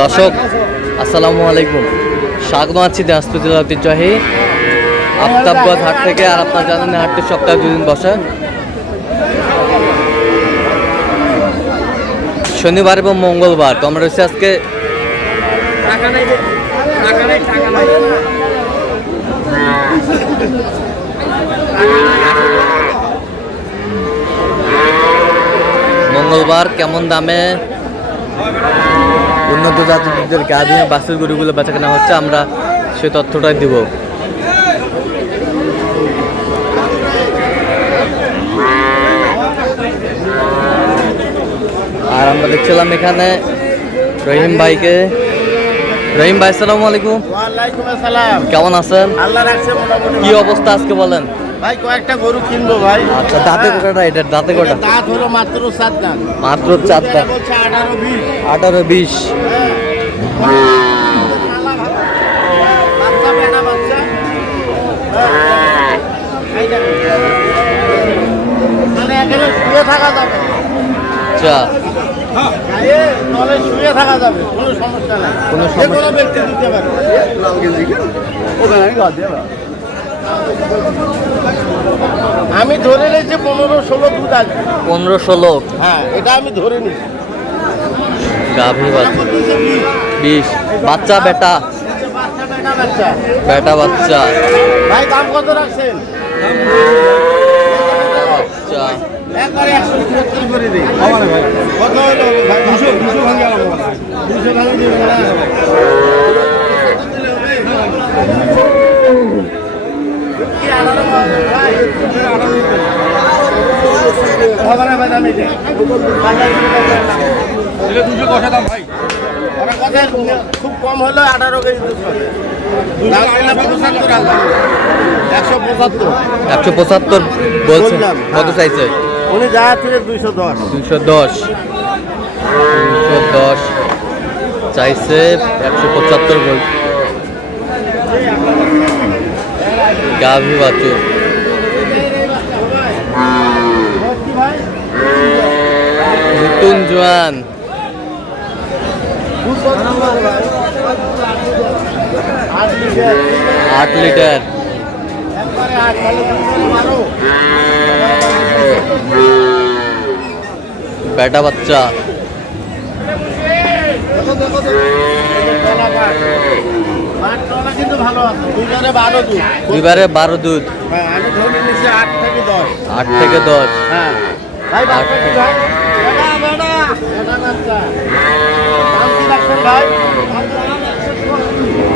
দর্শক আসসালামু আলাইকুম, স্বাগত আছি দিনাজপুর জেলার ঐতিহ্যবাহী আফতাবগঞ্জ হাট থেকে। আর আপনারা জানেন হাটটি সপ্তাহে 2 দিন বসে, শনিবার এবং মঙ্গলবার। তো আমরা রয়েছি আজকে মঙ্গলবার। কেমন দামে উন্নত জাতিদের গাভী বাছুর গরুগুলো বেচা কেনা হচ্ছে, আমরা সে তথ্যটাই দিব। আর আমরা দেখছিলাম এখানে রহিম ভাইকে। রহিম ভাই আসসালামু আলাইকুম। ওয়ালাইকুম আসসালাম। কেমন আছেন? আল্লাহ রাখছে মোটামুটি। কি অবস্থা আজকে বলেন? ভাই কয়েকটা গরু কিনবো ভাই। আচ্ছা, দাঁতে কটা? এটা দাঁতে কটা? দাঁত হলো মাত্র 7 দাঁত। মাত্র 4 দাঁত। বলছে 18-20। 18-20। বাচ্চা বেটা বাচ্চা। মানে এখানে শুয়ে থাকা যাবে। আচ্ছা, গায়ে তলে শুয়ে থাকা যাবে, কোনো সমস্যা নাই। কোনো যে কোনো ব্যক্তি দিতে পারে। আমি ধরে নিয়েছি 15-16 দুধ আসবে। 15-16 হ্যাঁ, এটা আমি ধরে নিয়েছি। গাভী বাচ্চা 20। বাচ্চা বেটা? বাচ্চা বেটা বাচ্চা। বেটা বাচ্চা। ভাই দাম কত রাখছেন? বাচ্চা একবারে 170 করে দিই। কত হলো ভাই? 200 ভাঙে আলাম। 200 ভাঙে দিবেন না? কি আলাদা ভাই? হবে না ভাই, দাম এটা। এটা 200 কত দাম ভাই? ওরা কথা খুব কম হলো 18 কেজি দুধ পাবে। দাম হলো 75 টাকা। 175। 175 বলছেন? কত চাইছে? উনি যা থেকে 210। 210 চাইছে, 175 বল। গাভী বাছুর নতুন জোয়ান। 8 লিটার। বেটা বাচ্চা। কিন্তু ভালো আছে, দুইবারে 12 দুধ। দুইবারে 12 দুধ। হ্যাঁ, আমি ধরে নিচ্ছি 8 থেকে 10। 8 থেকে 10। হ্যাঁ ভাই, বাচ্চা কি ভাই? বেটা বেটা বেটা বাচ্চা। দাম কি রাখছেন ভাই?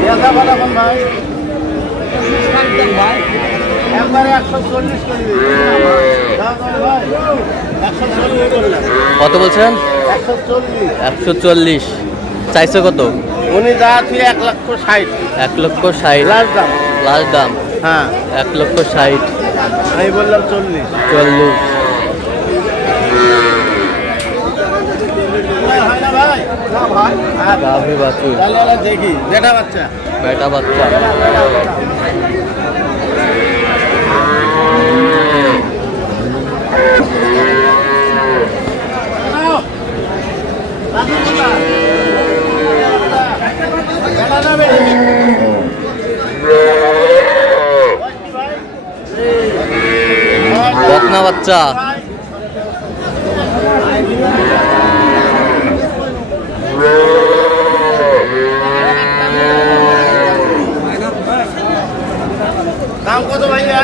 দেয়া বলা কোন ভাই? একবারে 140 করে দিই। দাম কত ভাই? 140 করলাম। কত বলছেন? 140। 140 চাইছে কত? উনি যা তুই 1,60,000। 1,60,000 লাস্ট দাম। লাস্ট দাম। হ্যাঁ, 1,60,000। আমি বললাম 40। 40 হয় না ভাই? না ভাই। গাভী বাছুর। তাহলে দেখি বেটা বাচ্চা। বেটা বাচ্চা। বকনা বাচ্চা। দাম কত ভাইয়া?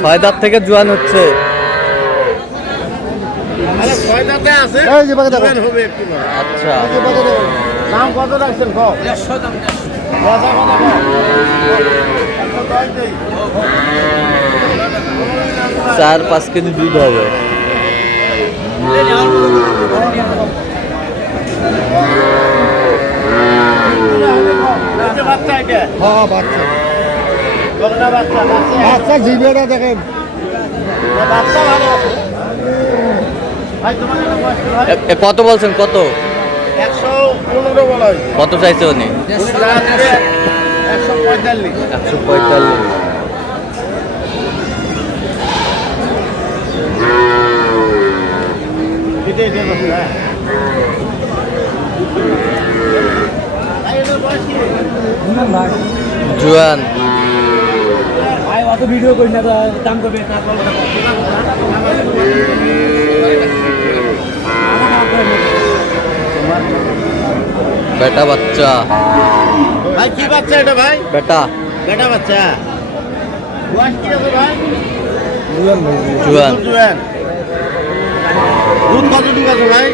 ছয় দাঁত থেকে জোয়ান হচ্ছে। আরে 6 দাঁতে আছে, জোয়ান হবে একটু না। আচ্ছা, দাম কত রাখছেন? 150 দাম। 4-5 কেজি দুধ হবে। বাচ্চা এটা? হ্যাঁ বাচ্চা বকনা বাচ্চা। বাচ্চা জিবেটা দেখেন। বাচ্চা ভালো আছে ভাই। তোমার এটা বয়স কত ভাই? কত বলছেন? কত? 119। 15 বলা হয়েছে। কত চাইছে উনি? উনি চাচ্ছে 145। 145। এটাই দেবো, হ্যাঁ। ভাই, এটার বয়স কি? জুয়ান। ভাই অত ভিডিও করি না, দাম করবে না। বেটা বাচ্চা। ভাই কি বাচ্চা এটা ভাই? বেটা বেটা বাচ্চা। বয়স কি আছে ভাই? জুয়ান। জুয়ান। দুধ কতটুকু আছে ভাই?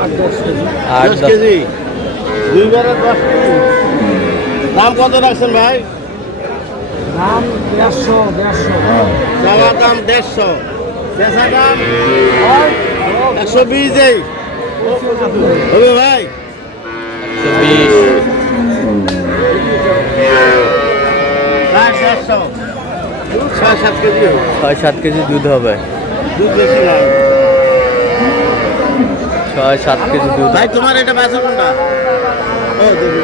8 10 কেজি। 2 বারে 10 কেজি। দাম কত রাখছেন ভাই? দাম 150 চাওয়া দাম 150, বেচা দাম 120 এই হবে ভাই। 120। প্রায় 150, 6-7 কেজি হবে। 6-7 কেজি দুধ হবে। দুধ বেশি নাই 6-7 কেজি দুধ। ভাই। তোমার এটা বেচা কোনটা? ও দেখি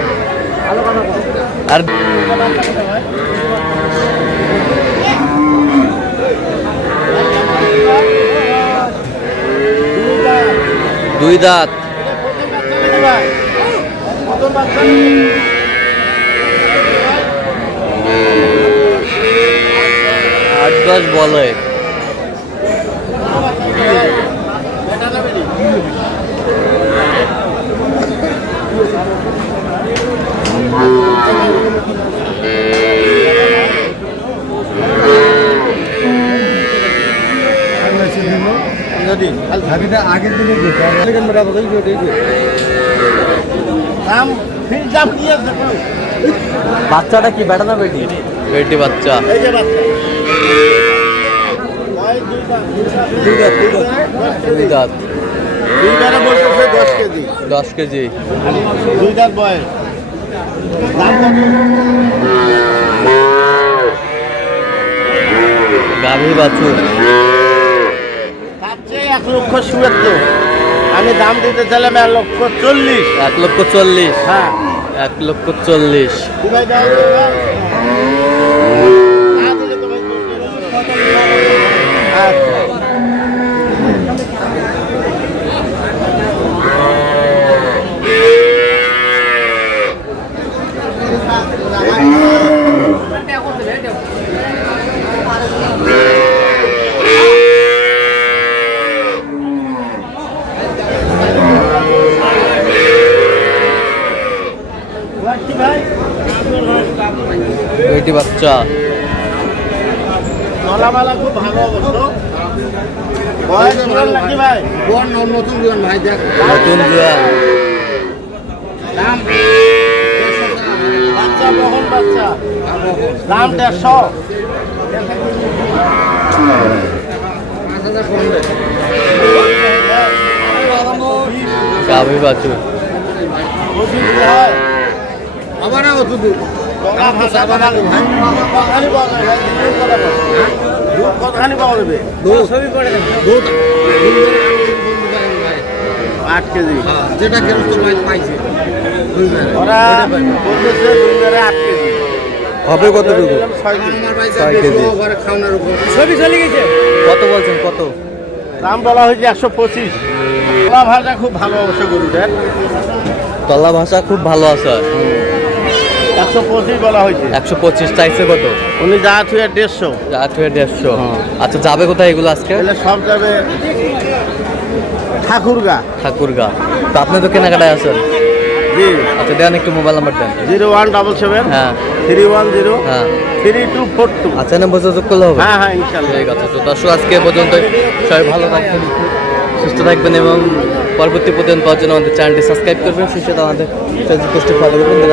আর দুই দাঁত। প্রথম বাচ্চা 8-10 বলে। বেটা যাবে নি? যদি আগের দিনে দাম ফির দাম কি আছে? বাচ্চাটা কি বেটা না বেটি? বেটি বাচ্চা। এই যে বাচ্চা ভাই, দুই দাঁত, দুই দাঁত। দুই দাঁতে বসেছে 10 কেজি। 10 কেজি। দুই দাঁত বয়স। দাম কত? গাভী বাছুর। তার চেয়ে 1,70,000। আমি দাম দিতে চাইলাম 1,40,000। 1,40,000। হ্যাঁ 1,40,000। কি ভাই দাম দেবে ভাই? না দিলে তো ভাই আচ্ছা। কি ভাই? বেটি বাচ্চা। তলামালা খুব ভালো অবস্থা। বয়স জুয়ান নাকি ভাই? নতুন জুয়ান ভাই, দেখ নতুন জুয়ান। দাম বাচ্চা, বহন বাচ্চা, দাম 150। গাভী বাছুর। আমার অত দূর কতখানি পাওয়া যাবে? 8 কেজি। যেটা কেমন পাইছে ওরা বলতেছে 2 বারে 8 কেজি। হবে কতটুকু? 6 কেজি। 6 কেজি। খাওয়ানোর উপর ছবি চলে গেছে। কত বলছেন? কত দাম বলা হয়েছে 125। কলা ভাজা খুব ভালো অবশ্য গরুটার। তলা ভাষা খুব ভালো আছে। 125 বলা হয়েছে। 125 চাইছে কত? উনি যা ছুঁয়ে 150। 150। আচ্ছা, যাবে কোথায় এগুলো আজকে? তাহলে সব যাবে ঠাকুরগা। ঠাকুরগা। তো আপনি তো কেনাকাটায় আছেন। জি। আচ্ছা, দেন একটু মোবাইল নাম্বার দেন। 0177 হ্যাঁ 310 হ্যাঁ। 3242। আচ্ছা, নম্বর যোগাযোগ করলে হবে? হ্যাঁ হ্যাঁ ইনশাল্লাহ। ঠিক আছে। তো দর্শক, আজকে এ পর্যন্ত। সবাই ভালো থাকবেন, সুস্থ থাকবেন এবং পরবর্তী প্রতিদিন পাওয়ার জন্য আমাদের চ্যানেলটি সাবস্ক্রাইব করবেন। সুস্থ আমাদের ফেসবুক পোস্টে ফলো করবেন।